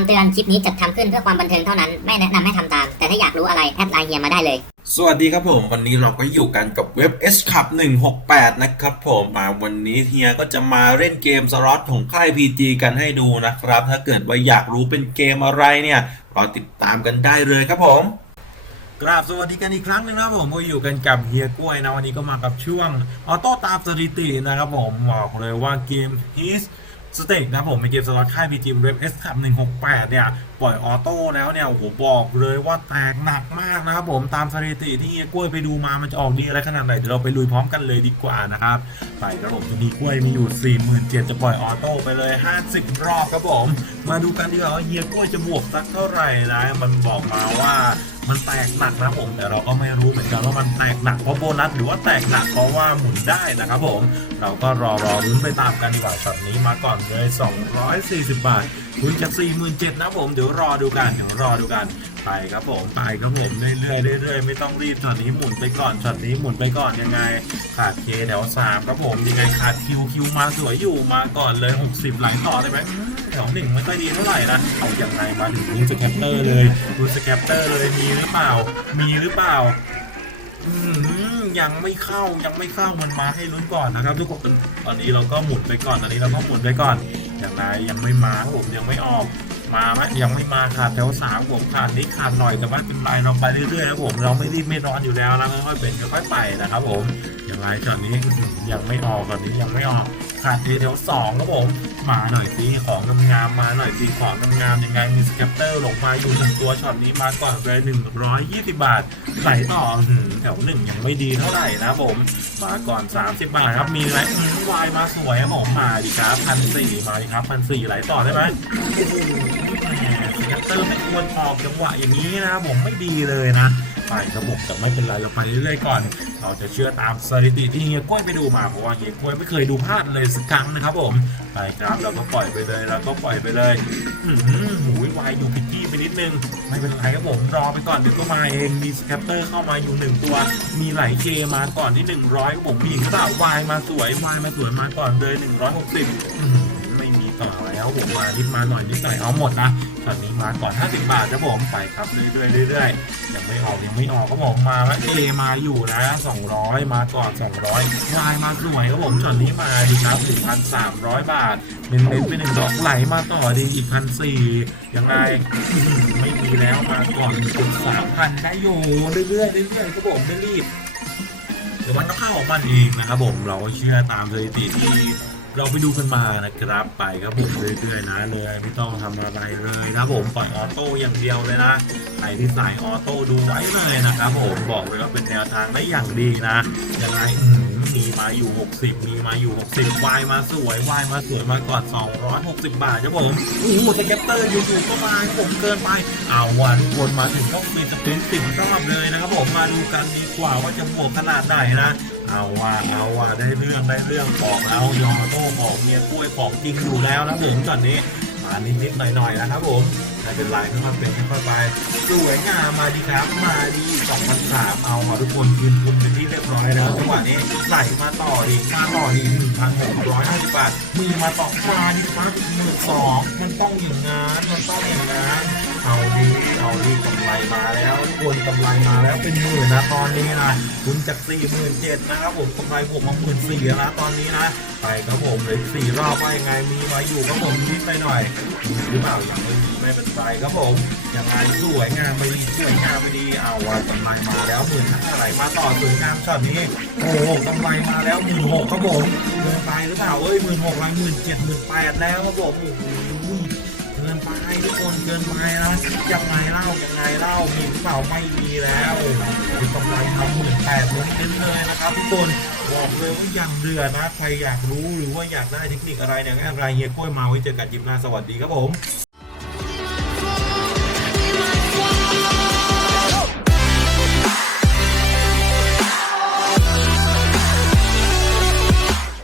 ำเตือนคลิปนี้จัดทำขึ้นเพื่อความบันเทิงเท่านั้น ไม่แนะนำให้ทำตาม แต่ถ้าอยากรู้อะไร แอดไลน์เฮียมาได้เลย สวัสดีครับผม วันนี้เราก็อยู่กันกับเว็บ S Cup 168 นะครับผมอ่าวันนี้เฮียก็จะมาเล่นเกมสล็อตของค่าย PG กันให้ดูนะครับ ถ้าเกิดว่าอยากรู้เป็นเกมอะไรเนี่ยรอติดตามกันได้เลยครับผมกราบสวัสดีกันอีกครั้งหนึงนะครับผมก็อยู่กันกับเฮียกล้วยนะวันนี้ก็มากับช่วงออโต้ตามสถิตินะครับผมบอกเลยว่าเกม His สเต็กนะผมไป็นเกมสล็อตค่ายพีจีเว็บเอสสามหนึ่งหกแปดเนี่ยปล่อยออโต้แล้วเนี่ยโอ้โหบอกเลยว่าแตกหนักมากนะครับผมตามสถิติที่เฮียกล้วยไปดูมามันจะออกดีอะไรขนาดไหนเดี๋ยวเราไปลุยพร้อมกันเลยดีกว่านะครับไปครับผมจะมีกล้วยมีอยู่ 47,000จะปล่อยออโต้ไปเลย 50 รอบครับผมมาดูกันดีกว่าเฮียกล้วยจะบวกสักเท่าไหร่นะมันบอกมาว่ามันแตกหนักนะผมแต่เราก็ไม่รู้เหมือนกันว่ามันแตกหนักเพราะโบนัสหรือว่าแตกหนักเพราะว่าหมุนได้นะครับผม เราก็รอรอลุ้นไปตามกันดีกว่าช็อตนี้มาก่อนเลย 240 บาท คุณจะ47,000นะผมเดี๋ยวรอดูกันเดี๋ยวรอดูกันไปครับผมไปครับผมเรื่อยๆเรื่อยๆไม่ต้องรีบช็อตนี้หมุนไปก่อนช็อตนี้หมุนไปก่อนยังไง ขาดเคแถวสามครับผมยังไงขาดคิวคิวมาสวยอยู่มาก่อนเลย 60 ไหลต่อได้ไหมอืมแถวหนึ่งไม่ค่อยดีเท่าไหร่นะเอาอย่างไรมาถึงรูสแคปเตอร์เลยรูสแคปเตอร์เลยมีหรือเปล่า มีหรือเปล่าอืม ยังไม่เข้ายังไม่เข้ามันมาให้ลุ้นก่อนนะครับทุกคนตอนนี้เราก็หมุนไปก่อนตอนนี้เราก็หมุนไปก่อนอย่างไรยังไม่มาผมยังไม่ออกมาไหมยังไม่มาขาดแถวสามผมขาดนิดขาดหน่อยแต่ว่าเป็นไรเราไปเรื่อยๆนะผมเราไม่รีบไม่ร้อนอยู่แล้วนะค่อยๆเป็นค่อยๆไปนะครับผมอย่างไรตอนนี้ยังไม่ออกตอนนี้ยังไม่ออกขาดทีแถวสองครับผมมาหน่อยสิของงามๆมาหน่อยสิของงามๆยังไงมีสแคปเตอร์ลงมาอยู่หนึ่งตัวช็อตนี้มาก่อนเลยหนึ่งร้อยยี่สิบบาทไหลต่อแถวหนึ่งยังไม่ดีเท่าไหร่นะผมมาก่อน30บาทครับมีไรอืมวายมาสวยครับผมมาดิครับพันสี่มาดิครับพันสี่ไหลต่อได้ไหมสแกตเตอร์ไม่ควรออกจังหวะอย่างนี้นะผมไม่ดีเลยนะ ไปครับผมแต่ไม่เป็นไรเราไปเรื่อยๆก่อน เราจะเชื่อตามสถิติที่เฮียกล้วยไปดูมาเพราะว่าเฮียกล้วยไม่เคยดูพลาดเลยสักครั้งนะครับผมไปครับเราก็ปล่อยไปเลยเราก็ปล่อยไปเลยอือหือหูยวายอยู่พิกกี้ไปนิดนึงไม่เป็นไรครับผมรอไปก่อนเดี๋ยวก็มาเองมีสแกตเตอร์เข้ามาอยู่หนึ่งตัว มีไหลเคมาก่อนที่หนึ่งร้อยครับผมมีหญิงสาววายมาสวยวายมาสวยมาก่อนเลยหนึ่งร้อยหกสิบไม่มีต่อแล้วผมมานิดมาหน่อยนิดหน่อยเอาหมดนะ ตอนนี้มาก่อน 50 บาทครับผมไปครับเรื่อยๆเรื่อยๆยังไม่ออกยังไม่ออกครับผมมาแล้วเอมาอยู่นะ 200 มาก่อน 200วายมาสวยครับผมช็อตนี้มาดีครับ1,300 บาทเน้นๆไปหนึ่งดอกไหลมาต่อดีอีกพันสี่ยังไงไม่มีแล้วมาก่อนสามพันได้อยู่เรื่อยๆเรื่อยๆครับผมไม่รีบเดี๋ยวมันต้องเข้าของมันเองนะครับผมเราก็เชื่อตามสถิติที่ เราไปดูกันมานะครับไปครับผมเรื่อยๆนะเลยไม่ต้องทำอะไรเลยนะผมปล่อยออโต้อย่างเดียวเลยนะใครที่สายออโต้ดูไว้เลยนะครับผมบอกเลยว่าเป็นแนวทางได้อย่างดีนะยังไง มีมาอยู่ 60 มีมาอยู่ 60วายมาสวยวายมาสวยมาก่อน 260 บาทครับผมโอ้โหสแกตเตอร์อยู่ๆก็มาผมเกินไปเอาวันวนมาถึงต้องมีสปรินต์สิบรอบเลยนะครับผมมาดูกันดีกว่าว่าจะบวกขนาดไหนนะเอาว่าเอาว่าได้เรื่องได้เรื่องบอกแล้วยอมโต้บอกเมียกล้วยของจริงอยู่แล้วนะถึงตอนนี้ มานิดๆหน่อยๆนะครับผมไม่เป็นไรค่อยๆเป็นค่อยๆไปสวยงามมาดีครับมาดีสองพันสามเอามาทุกคนยืนทุนเป็นที่เรียบร้อยแล้วจังหวะนี้ไหลมาต่ออีกมาต่ออีกหนึ่งพันหกร้อยห้าสิบบาทมีมาต่อมาดีครับหมื่นสองมันต้องอย่างนั้นมันต้องอย่างนั้น เอาดีเอาดีกำไรมาแล้วทุกคนกำไรมาแล้วเป็นหมื่นนะตอนนี้นะคุณจาก4 7 0 0 0นเจ็ดนะครับผมกำไรผมมาหมื่นสี่แล้วนะตอนนี้นะไปครับผมเลยสี่รอบว่ายังไงมีมาอยู่ครับผมนิดไปหน่อยมีหรือเปล่ายังไม่มีไม่เป็นไรครับผมยังไงสวยงามไปดีสวยงามไปดีเอาว่ากำไรมาแล้วหมื่นห้าไหลมาต่อสวยงามช็อตนี้โอ้โหกำไรมาแล้วหมื่นหกครับผมเกินไปหรือเปล่าเอ้ยหมื่นหกไรหมื่นเจ็ดหมื่นแปดแล้วครับผมโอ้โห กินไปทุกคนเกินไปแล้วยังไงเล่ายังไงเล่ามีหรือเปล่าไม่มีแล้วมีกำไรทำหมื่นแปดล้นเลยนะครับทุกคนบอกเลยว่าอย่างเดือดนะใครอยากรู้หรือว่าอยากได้เทคนิคอะไรเนี่ยอะไรเฮียกล้วยมาไว้เจอกันจิมหน้าสวัสดีครับผม